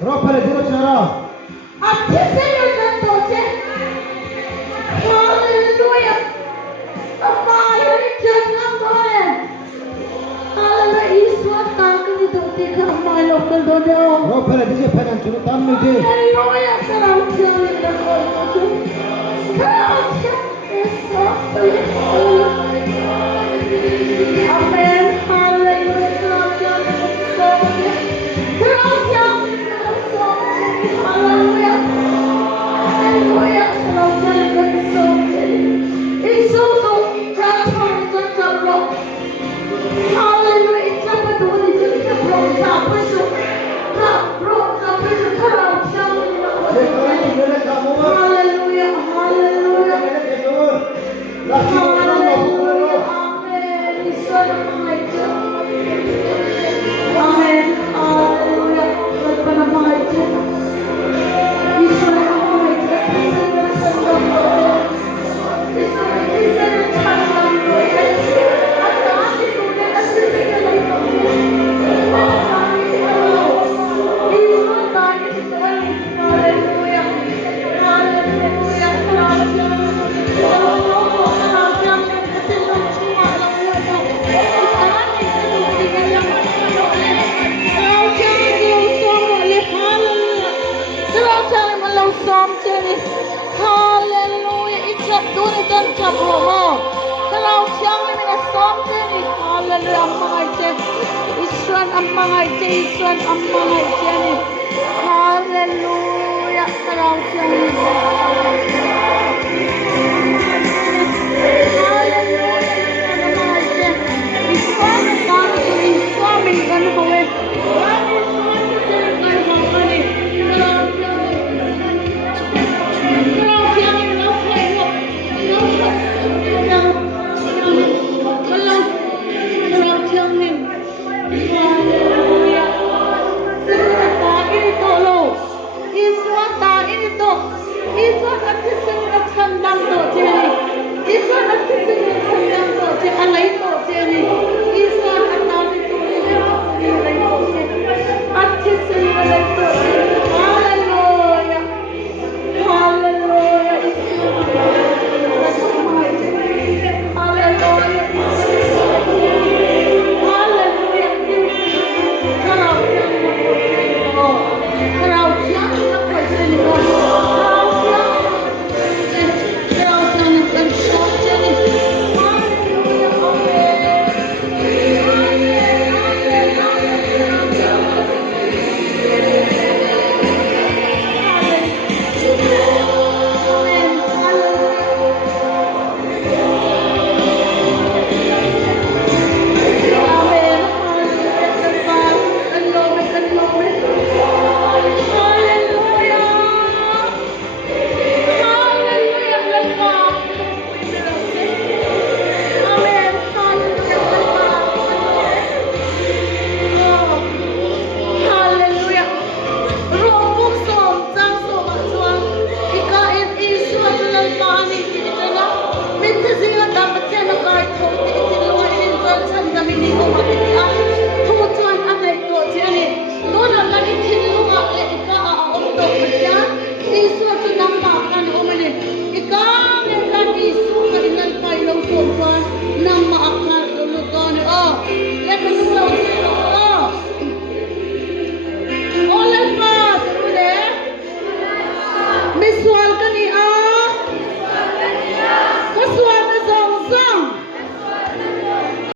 Ropale duro chara. Artificial kantoche. Hallelujah. Amaya ni jangan boleh. Hallelujah. Iswa takkan itu tiga amaya lokal dodo. Ropale dije penan chunu tammi de. Hallelujah. Terang jangan terang. Terang jangan. Amen. Hallelujah. Terang jangan. Terang jangan. Hallelujah. Hallelujah. Terang jangan. Isu transform terang. Hallelujah. Siapa Tuhan itu terang. Siapa itu? Terang. Siapa itu terang? Hallelujah. Hallelujah. Hallelujah. Amen. Iswa nama itu. Amen. Hallelujah. Iswa nama itu. Iswa nama itu. Hallelujah. Ijab dulu dan cabromo. Kalau jangan mina somje ni. Hallelujah. Amang aja. Iswan amang aja. Iswan amang aja ni. Hallelujah. Kalau jangan. Hallelujah. Iswan amang aja. Iswan amang aja. Iswan minkan hawe. Miss